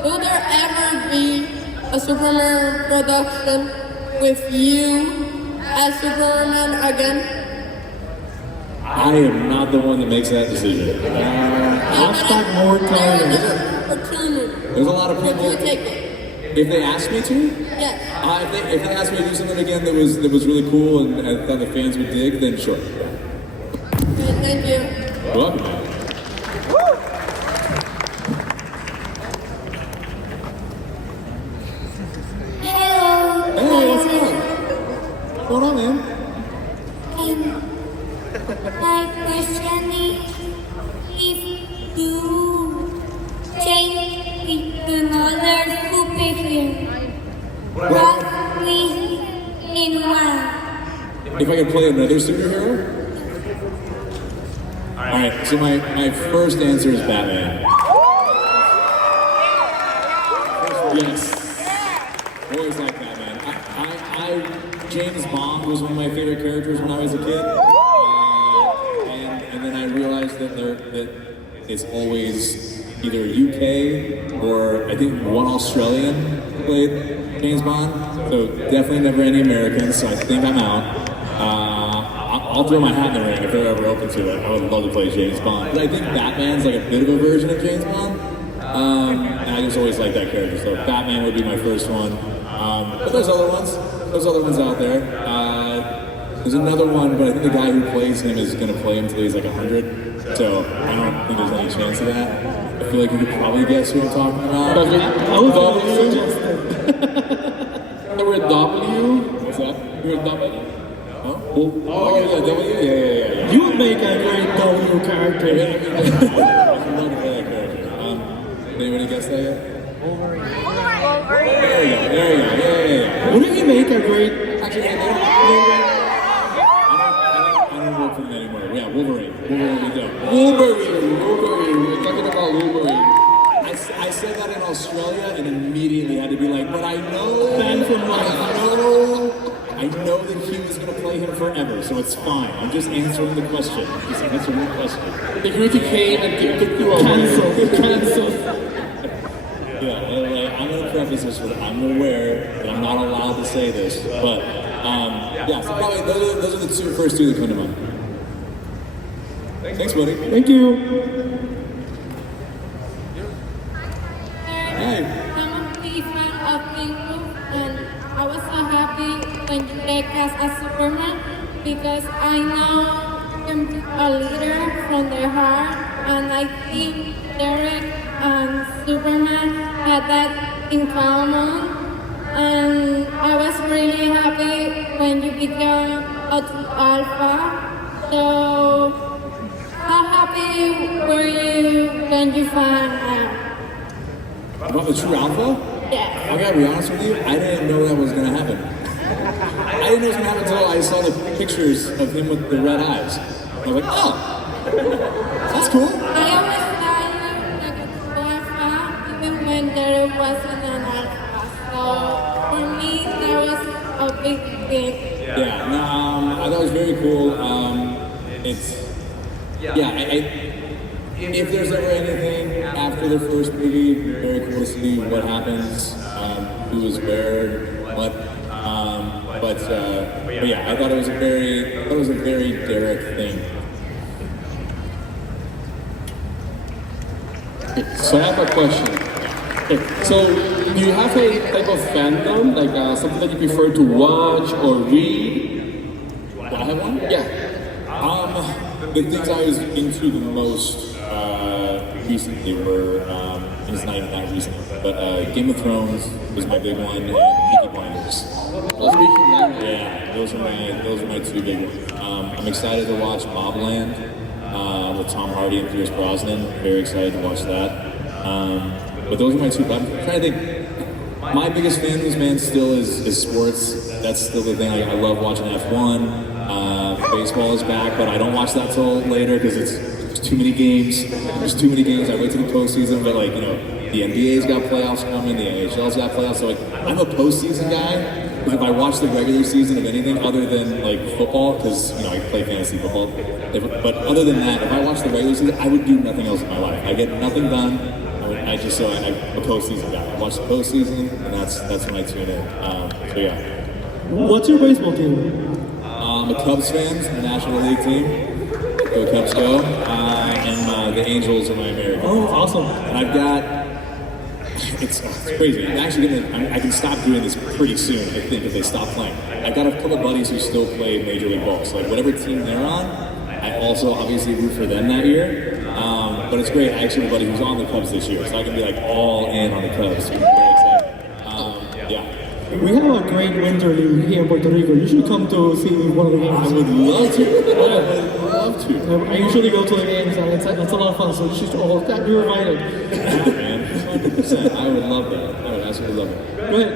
Will there ever be a Superman production with you as Superman again? I am not the one that makes that decision. Hashtag more time. There's a lot of people. Would you take it? If they ask me to? Yes. If they asked me to do something again that was really cool and I thought the fans would dig, then sure. Thank you. You're welcome. Hello. Hey, what's up? What's going on, man? My question is, if you change into another superhero, what will in one? If I could play another superhero? Alright, so my first answer is Batman. Yes. Always like Batman. James Bond was one of my favorite characters when I was a kid. And then I realized that it's always either UK or I think one Australian played James Bond. So definitely never any Americans, so I think I'm out. I'll throw my hat in the ring if they're ever open to it. I would love to play James Bond. But I think Batman's like a bit of a version of James Bond. And I just always like that character. So Batman would be my first one. But there's other ones. There's other ones out there. There's another one, but I think the guy who plays him is going to play him until he's like 100. So I don't think there's any chance of that. I feel like you could probably guess who I'm talking about. The word W? What's that? The word W? Oh, yeah, W? Yeah. You would make a great W character. I would love to play that character. Anybody guess that yet? Wolverine. There you go. Yeah. Wouldn't he make a great? Actually, I don't work for them anymore. Yeah, Wolverine. Wolverine. We're talking about Wolverine. I said that in Australia and immediately had to be like, but I know that he was going to play him forever, so it's fine. I'm just answering the question. The Groovy came and took you over. Cancel. Yeah, I'm going to preface this with I'm aware that I'm not allowed to say this, but yeah, so probably those are the first two that come to mind. Thanks, buddy. Thank you. Hey. I'm a big fan of Pingu, and I was so happy when you get cast as Superman because I know you're a leader from their heart, and I think Derek and Superman had that in common. And I was really happy when you became a true alpha. So, how happy were you when you found out? About the true alpha? Yeah. I gotta be honest with you, I didn't know that was gonna happen. I didn't know it was gonna happen until I saw the pictures of him with the red eyes. I was like, oh, that's cool. I always thought you were like a true alpha, even when there wasn't an alpha. So for me, that was a big thing. Yeah, no, I thought it was very cool. If there's ever anything after the first movie, very cool to see what happens, who is where, what. But yeah, I thought it was a very Derek thing. So I have a question. Okay, so do you have a type of fandom, like something that you prefer to watch or read? Do I have one? Yeah. The things I was into the most recently were, it's not even that recent, but Game of Thrones was my big one, and Peaky Blinders. Yeah, those are my two big ones. I'm excited to watch Mobland with Tom Hardy and Pierce Brosnan. Very excited to watch that. But those are my two. I'm trying to think. My biggest fandoms, man, still is sports. That's still the thing. I love watching F1. Baseball is back, but I don't watch that till later because there's too many games. There's too many games. I wait till the postseason, but like, you know, the NBA's got playoffs coming, the NHL's got playoffs, so like, I'm a postseason guy. Because if I watch the regular season of anything other than like football, because you know I play fantasy football, but other than that, if I watch the regular season, I would do nothing else in my life. I get nothing done. I'm a postseason guy. I watch the postseason, and that's when I tune in. So yeah. What's your baseball team? I'm a Cubs fan, the National League team. Go Cubs go! And the Angels are my American. Oh, awesome! And I've got. It's crazy. I'm actually I can stop doing this pretty soon, I think, if they stop playing. I've got a couple of buddies who still play Major League Ball, so like whatever team they're on, I also obviously root for them that year. But it's great. I actually have a buddy who's on the Cubs this year, so I can be like all in on the Cubs. Very excited. Yeah. We have a great winter league here in Puerto Rico. You should come to see one of the games. I would love to. I would love to. I usually go to the games, and it's a lot of fun. So you should all. You're invited. Yeah, man. 100%. I would love that. I would absolutely love it. Go ahead.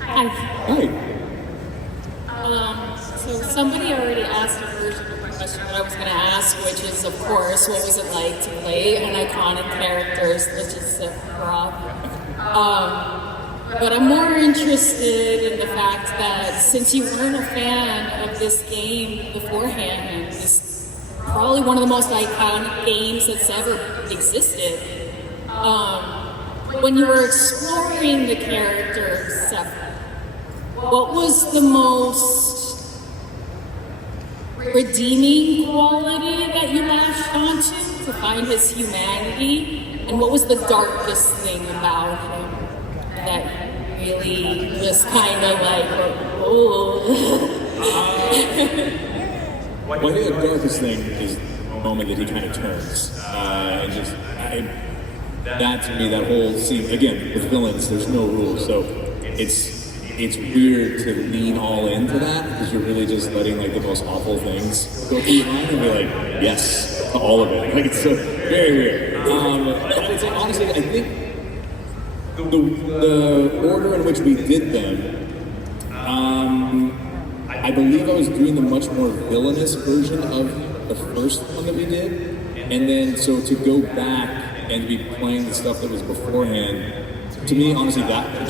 Hi. Hi. So somebody already asked a version of the question that I was going to ask, which is, of course, what was it like to play an iconic character such as Sephiroth? But I'm more interested in the fact that since you weren't a fan of this game beforehand, and this is probably one of the most iconic games that's ever existed, when you were exploring the character Sephiroth, what was the most redeeming quality that you latched onto to find his humanity? And what was the darkest thing about him that really was kind of like, oh? Well, I think the darkest thing is the moment that he kind of turns. And just, that to me, that whole scene, again, with villains, there's no rules. So it's weird to lean all into that because you're really just letting like the most awful things go through your mind and be like, yes, to all of it. Like it's so very weird. But it's like, honestly, I think the order in which we did them, I believe I was doing the much more villainous version of the first one that we did, and then so to go back and be playing the stuff that was beforehand. To me, honestly, that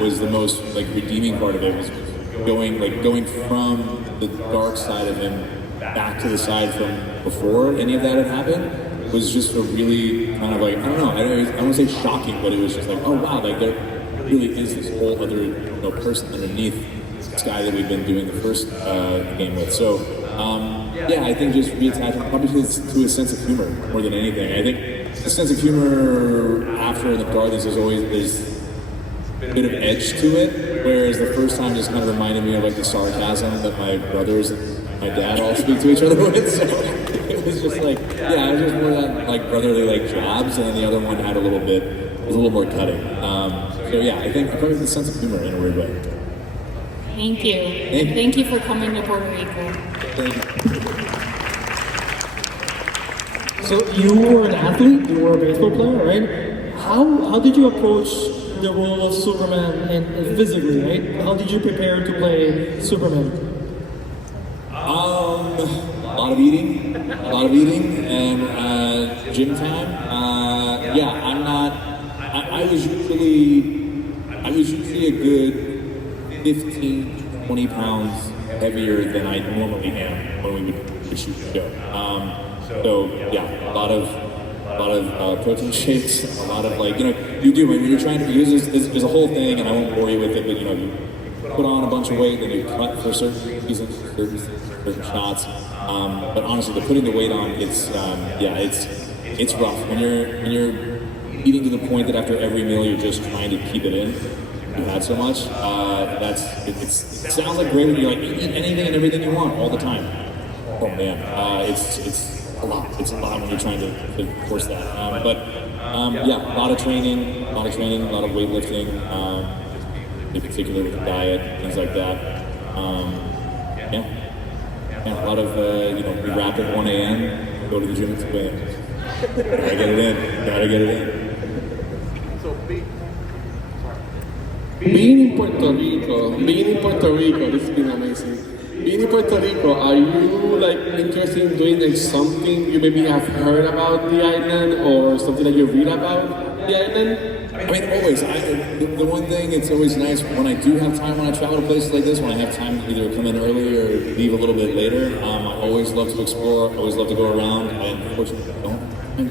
was the most like redeeming part of it, was going from the dark side of him back to the side from before any of that had happened. Was just a really kind of like, I don't know, I won't say shocking, but it was just like, oh wow, like there really is this whole other person underneath this guy that we've been doing the first game with. So yeah, I think just reattaching probably to his sense of humor more than anything. I think the sense of humor after the darkness is always there's a bit of edge to it, whereas the first time just kind of reminded me of like the sarcasm that my brothers and my dad all speak to each other with. So it was just like, yeah, it was just more that like brotherly like jabs, and then the other one had a little more cutting. So yeah, I think probably the sense of humor in a weird way. Thank you. Thank you for coming to Puerto Rico. Thank you. So you were an athlete, you were a baseball player, right? How did you approach the role of Superman and physically, right? How did you prepare to play Superman? A lot of eating, and gym time. Yeah, I was usually a good 15, 20 pounds heavier than I normally am when we would shoot the show. So yeah, a lot of protein shakes, a lot of like, you do when you're trying to use there's a whole thing, and I won't bore you with it, but you put on a bunch of weight, then you cut for certain reasons, certain shots. But honestly, putting the weight on, it's rough when you're eating to the point that after every meal you're just trying to keep it in. You had so much. It sounds like great when you're like, you eat anything and everything you want all the time. Oh man, it's a lot. It's a lot when you're trying to force that. Yeah, a lot of training, a lot of weightlifting, in particular with the diet, things like that. Yeah, a lot of, we wrap at 1 a.m., go to the gym at 2 a.m. Gotta get it in. Being in Puerto Rico, this has been amazing. Being in Puerto Rico, are you like interested in doing like something you maybe have heard about the island or something that you read about the island? I mean, always. The one thing, it's always nice when I do have time, when I travel to places like this, when I have time to either come in early or leave a little bit later. I always love to explore, always love to go around. I unfortunately don't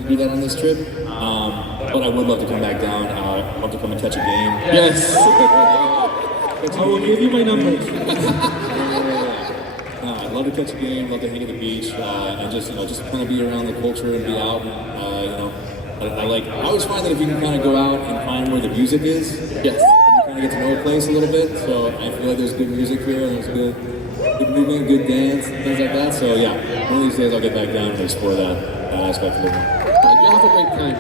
do that on this trip. But I would love to come back down. I'd love to come and catch a game. Yes! I will give you my number. I'd love to catch a game, love to hang at the beach, and just kind of be around the culture and be out. I always find that if you can kind of go out and find where the music is, yes, you kind of get to know a place a little bit. So I feel like there's good music here, and there's good movement, good dance, and things like that. So yeah, one of these days I'll get back down and explore that aspect of it. You have a great time.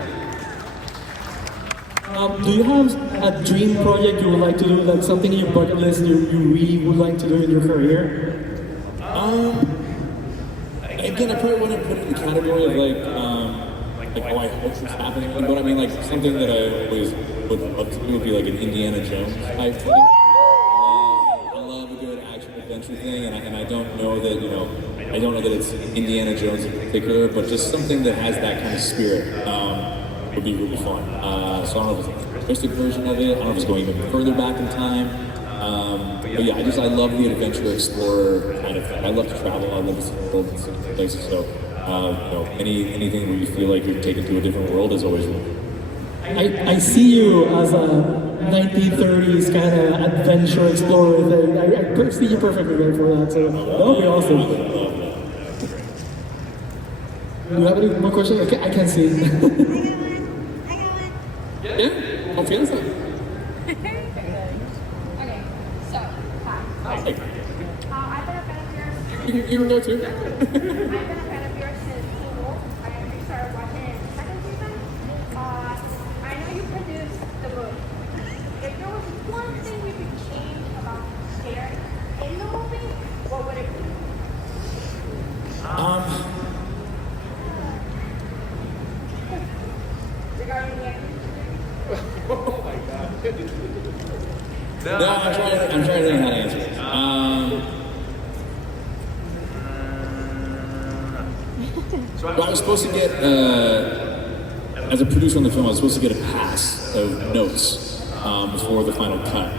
Do you have a dream project you would like to do, like something in your bucket list you really would like to do in your career? Again, I probably wouldn't put it in the category of like, oh, I hope this is happening. But I mean, like something that I always would love to do would be like an Indiana Jones type thing. I love a good action adventure thing, and I don't know that it's Indiana Jones in particular, but just something that has that kind of spirit would be really fun. So I don't know if it's a futuristic version of it. I don't know if it's going even further back in time. But yeah, I love the adventure explorer kind of thing. I love to travel. I love to see the world and see places. So anything where you feel like you're taken to a different world is always really cool. I see you as a 1930s kind of adventure explorer thing. I see you perfectly there for that. So that would be awesome. Do you have any more questions? I can't see. Yeah, confianza. Okay, so, hi. I've been a fan of yours. You can go too. I've been a fan of yours since Teen Wolf. I actually started watching it in the second season. I know you produced the movie. If there was one thing you could change about Derek in the movie, what would it be? Regarding the acting. Oh my God. No, I'm trying to think how to answer this. So I was supposed to get, as a producer on the film, I was supposed to get a pass of notes before the final cut.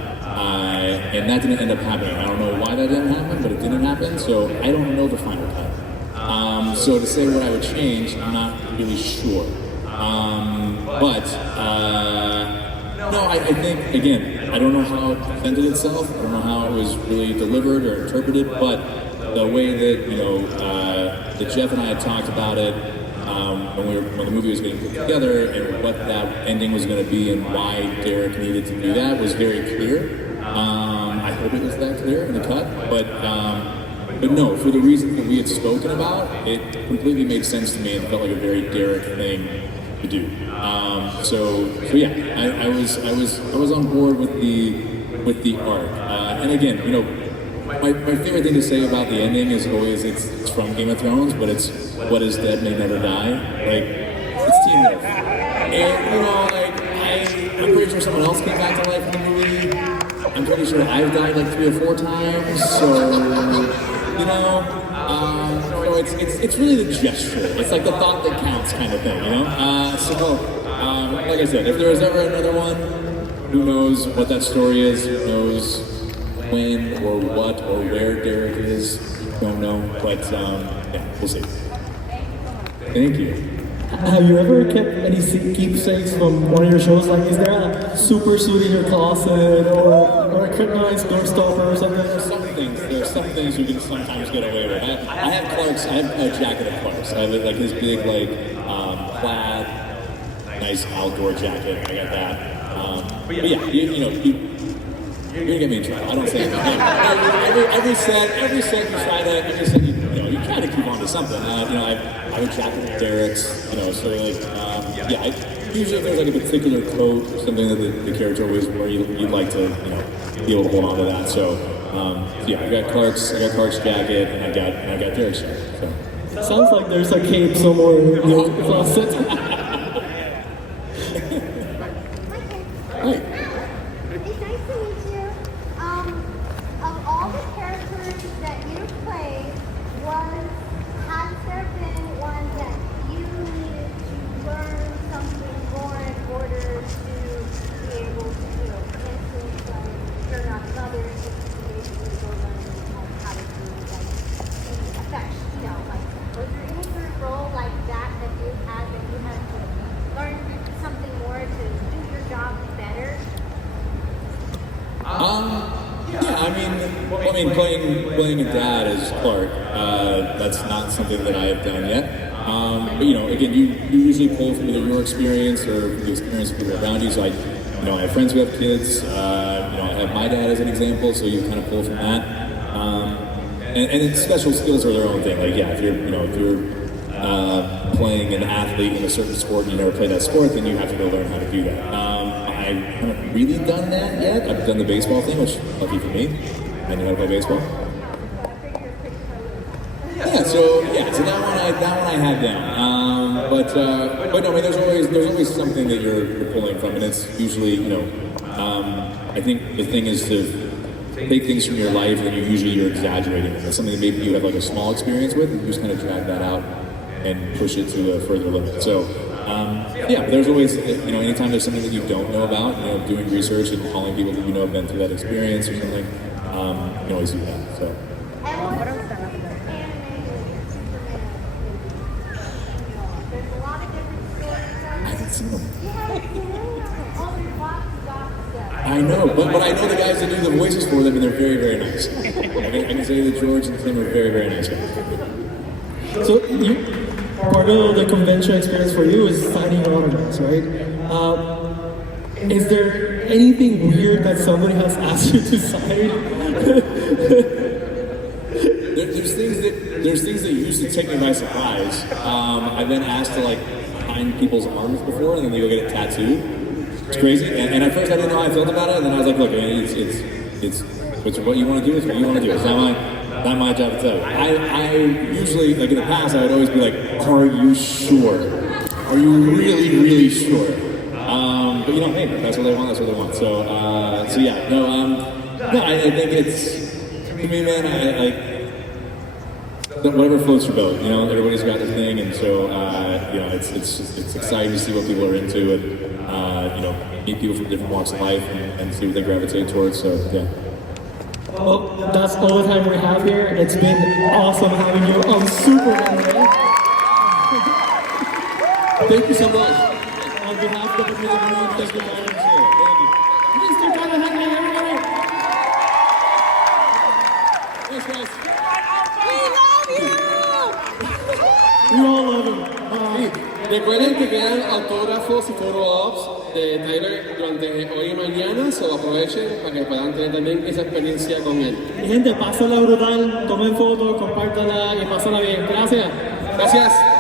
And that didn't end up happening. I don't know why that didn't happen, but it didn't happen, so I don't know the final cut. So to say what I would change, I'm not really sure. No, I think, again, I don't know how it presented itself. I don't know how it was really delivered or interpreted, but the way that, that Jeff and I had talked about it when the movie was getting put together and what that ending was going to be and why Derek needed to do that was very clear. I hope it was that clear in the cut, but no, for the reason that we had spoken about, it completely made sense to me and felt like a very Derek thing to do. So yeah, I was on board with the arc. And again, my favorite thing to say about the ending is always it's from Game of Thrones, but it's what is dead may never die. Like it's Teen Wolf. And I'm pretty sure someone else came back to life in the movie. I'm pretty sure I've died like 3 or 4 times. So it's really the gesture. It's like the thought that counts kind of thing, like I said, if there was ever another one, who knows what that story is, who knows when or what or where Derek is, don't know, but yeah, we'll see. Thank you. Have you ever kept any keepsakes from one of your shows? Like, is there a super suit in your closet or a kryptonite door stopper or something? There's some things you can sometimes get away with. I have a jacket of Clark's. I have like his big plaid nice outdoor jacket. I got that. But yeah, you're gonna get me in trouble. I don't say anything. Every set you try to, you try to keep on to something. I have a jacket with Derek's, so usually if there's like a particular coat or something that the character always wore, you'd like to, be able to hold on to that. So, I got Clark's jacket, and I got Derek's jacket. So. Sounds like there's a cape somewhere in your closet. Hi. It's nice to meet you. Of all the characters that you played, has there been one that you needed to learn something more in order to be able to, influence them? You're not others, to basically go learn how to do affection, was there any sort of role like that you had to learn something more to do your job better? Playing a dad as Clark, that's not something that I have done yet. But again, you usually pull from either your experience or the experience of people around you. So I have friends who have kids. I have my dad as an example, so you kind of pull from that. And special skills are their own thing. Like, if you're playing an athlete in a certain sport and you never played that sport, then you have to go learn how to do that. I haven't really done that yet. I've done the baseball thing, which lucky for me. I know how to play baseball. So that one I had down. But no, there's always something that you're pulling from, and it's usually I think the thing is to take things from your life and you're exaggerating. It's something that maybe you have like a small experience with, and you just kind of drag that out and push it to a further limit. So, there's always, anytime there's something that you don't know about, doing research and calling people that have been through that experience or something, you can always do that. So. There's a lot of different stories. I haven't seen them. I know, but I know the guys that do the voices for them, and they're very, very nice. I can say that George and Tim are very, very nice guys. So part of the convention experience for you is signing autographs, right? Is there anything weird that somebody has asked you to sign? There's things that used to take me by surprise. I've been asked to sign people's arms before, and then they go get it tattooed. It's crazy. And at first I didn't know how I felt about it, and then I was like, look, it's what you want to do is what you want to do. It's not my job to tell you. I usually, in the past, I would always be like, are you sure? Are you really, really sure? But hey, that's what they want, that's what they want. So I think it's, to me, man, whatever floats your boat, everybody's got their thing, and so, it's exciting to see what people are into, and, meet people from different walks of life and see what they gravitate towards, so, yeah. Well, that's all the time we have here. It's been awesome having you on Superman Day. Thank you so much. On behalf of the community, thank you very much. Mr. Tyler Hoechlin, everybody. Thanks, guys. We all love you. Recuerden que quedan autógrafos y photo-ops de Tyler durante hoy y mañana, so aprovechen para que puedan tener también esa experiencia con él. Mi gente, pásenla brutal, tomen fotos, compártanla y pásenla bien. Gracias. Gracias.